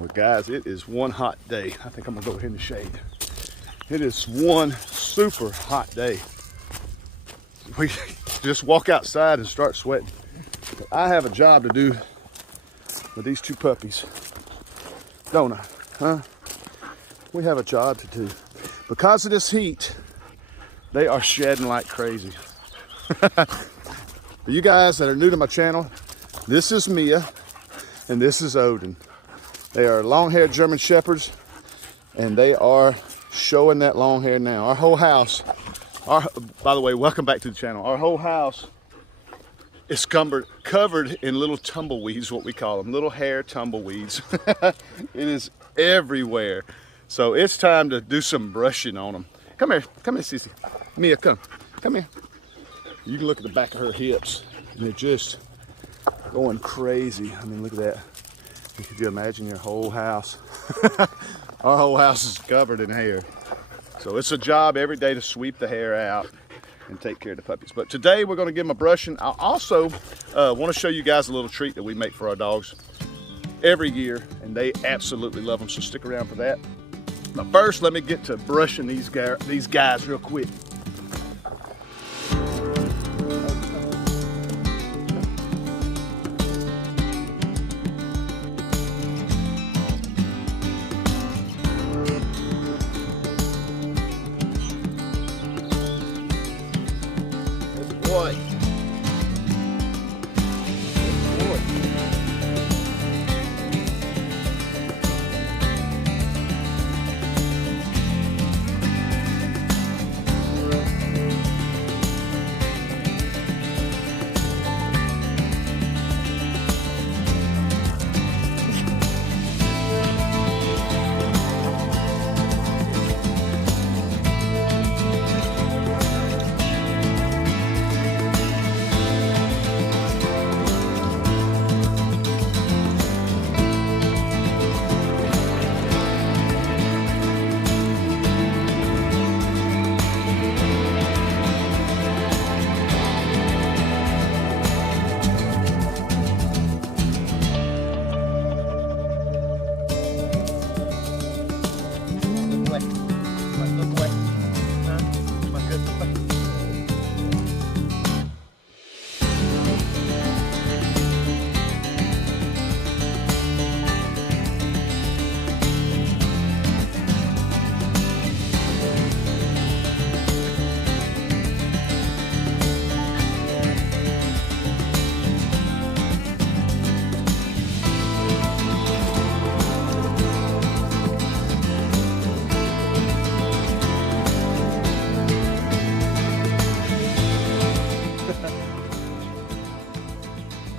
Well, guys, it is one hot day. I think I'm gonna go ahead in the shade. It is one super hot day. We just walk outside and start sweating. But I have a job to do with these two puppies, don't I? Huh? We have a job to do. Because of this heat, they are shedding like crazy. For you guys that are new to my channel, this is Mia and this is Odin. They are long-haired German Shepherds and they are showing that long hair now. Our whole house, by the way, welcome back to the channel. Our whole house is covered in little tumbleweeds, what we call them, little hair tumbleweeds. It is everywhere. So it's time to do some brushing on them. Come here, Sissy. Mia, come here. You can look at the back of her hips and they're just going crazy. I mean, look at that. Could you imagine your whole house? Our whole house is covered in hair. So it's a job every day to sweep the hair out and take care of the puppies. But today we're gonna give them a brushing. I also wanna show you guys a little treat that we make for our dogs every year, and they absolutely love them, so stick around for that. But first, let me get to brushing these guys real quick. Boy.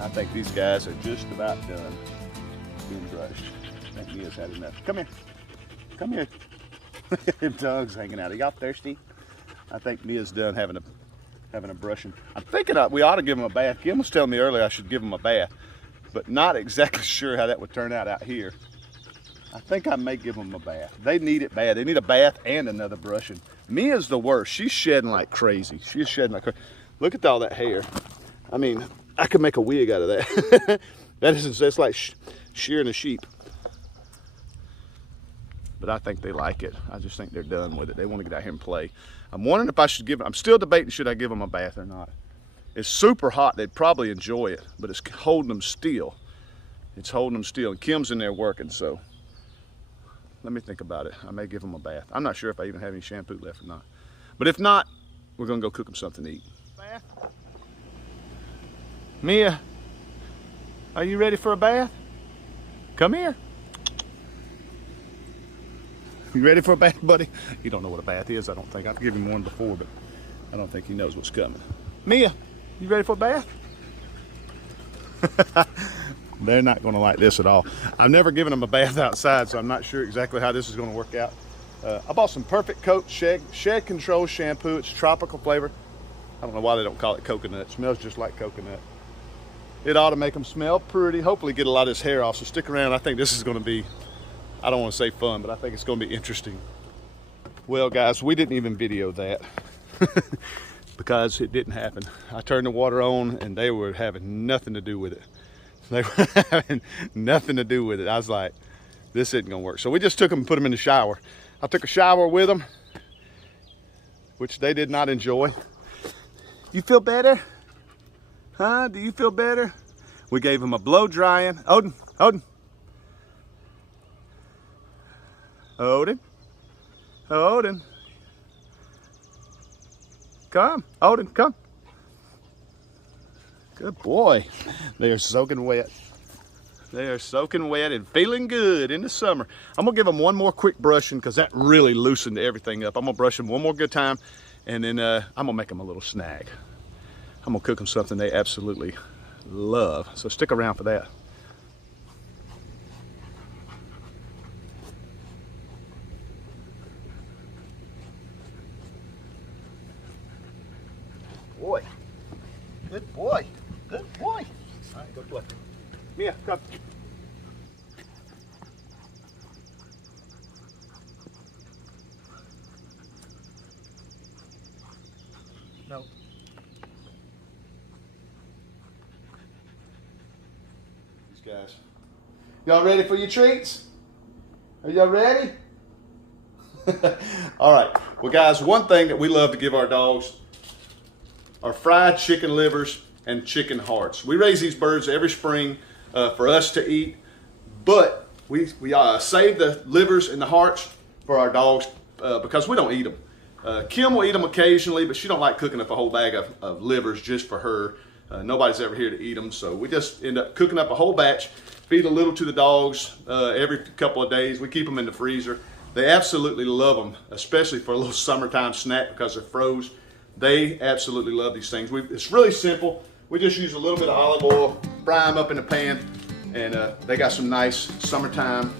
I think these guys are just about done being brushed. I think Mia's had enough. Come here. Come here. Them dogs hanging out. Are y'all thirsty? I think Mia's done having a brushing. I'm thinking we ought to give them a bath. Kim was telling me earlier I should give them a bath, but not exactly sure how that would turn out here. I think I may give them a bath. They need it bad. They need a bath and another brushing. Mia's the worst. She's shedding like crazy. She's shedding like crazy. Look at all that hair. I mean, I could make a wig out of that. That's like shearing a sheep. But I think they like it. I just think they're done with it. They want to get out here and play. I'm wondering if I should give them, I'm still debating, should I give them a bath or not? It's super hot. They'd probably enjoy it, but it's holding them still. It's holding them still. And Kim's in there working, so let me think about it. I may give them a bath. I'm not sure if I even have any shampoo left or not. But if not, we're gonna go cook them something to eat. Bath? Mia, are you ready for a bath? Come here. You ready for a bath, buddy? You don't know what a bath is, I don't think. I've given him one before, but I don't think he knows what's coming. Mia, you ready for a bath? They're not gonna like this at all. I've never given them a bath outside, so I'm not sure exactly how this is gonna work out. I bought some Perfect Coat Shed Control shampoo. It's tropical flavor. I don't know why they don't call it coconut. It smells just like coconut. It ought to make them smell pretty. Hopefully get a lot of this hair off, so stick around. I think this is gonna be, I don't wanna say fun, but I think it's gonna be interesting. Well guys, we didn't even video that because it didn't happen. I turned the water on and they were having nothing to do with it. They were having nothing to do with it. I was like, this isn't gonna work. So we just took them and put them in the shower. I took a shower with them, which they did not enjoy. You feel better? Huh? Do you feel better? We gave them a blow drying. Odin, Odin. Odin. Odin. Come, Odin, come. Good boy. They are soaking wet. They are soaking wet and feeling good in the summer. I'm gonna give them one more quick brushing because that really loosened everything up. I'm gonna brush them one more good time, and then I'm gonna make them a little snack. I'm gonna cook them something they absolutely love. So stick around for that. Boy, good boy, good boy. All right, go play. Mia, come. No. These guys. Y'all ready for your treats? Are y'all ready? All right. Well, guys, one thing that we love to give our dogs are fried chicken livers and chicken hearts. We raise these birds every spring for us to eat, but we save the livers and the hearts for our dogs because we don't eat them. Kim will eat them occasionally, but she don't like cooking up a whole bag of livers just for her. Nobody's ever here to eat them, so we just end up cooking up a whole batch, feed a little to the dogs every couple of days. We keep them in the freezer. They absolutely love them, especially for a little summertime snack because they're froze. They absolutely love these things. It's really simple. We just use a little bit of olive oil, fry them up in the pan, and they got some nice summertime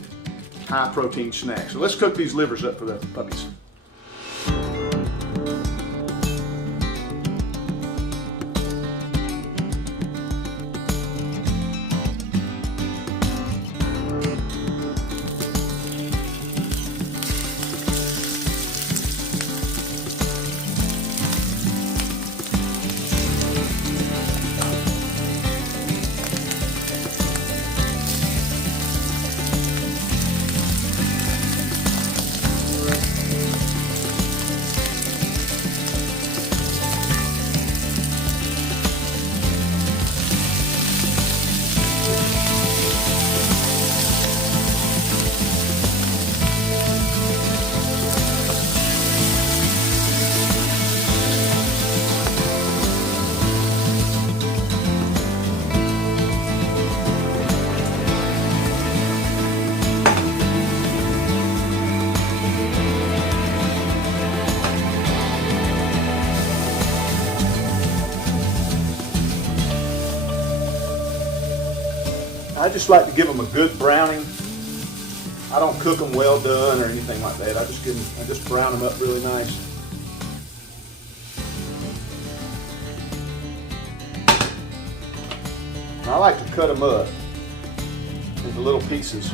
high protein snacks. So let's cook these livers up for the puppies. I just like to give them a good browning. I don't cook them well done or anything like that. I just brown them up really nice. I like to cut them up into little pieces.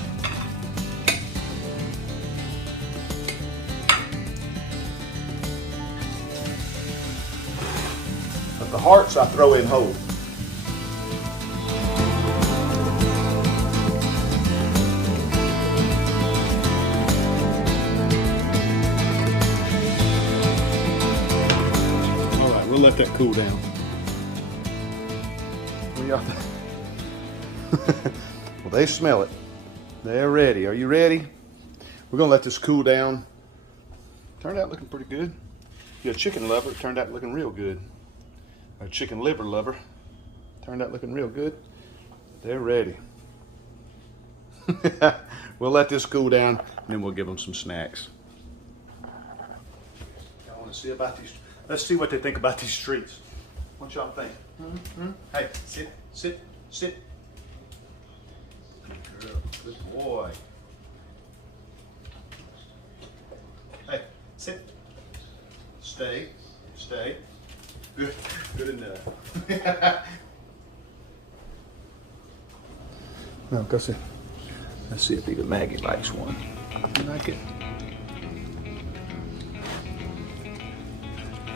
But the hearts I throw in whole. We'll let that cool down. Well, they smell it. They're ready. Are you ready? We're gonna let this cool down. Turned out looking pretty good. If you're a chicken lover, it turned out looking real good. A chicken liver lover, turned out looking real good. They're ready. We'll let this cool down, and then we'll give them some snacks. I want to see about these. Let's see what they think about these treats. What y'all think? Hey, sit, sit, sit. Good girl, good boy. Hey, sit. Stay, stay. Good, good enough. No, go see. Let's see if even Maggie likes one. You like it?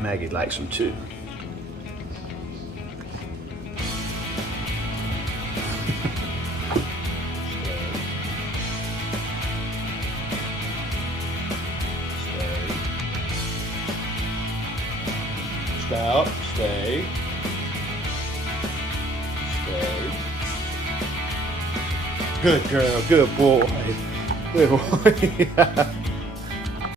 Maggie likes them too. Scout, stay. Stay. Good girl, good boy. Good boy.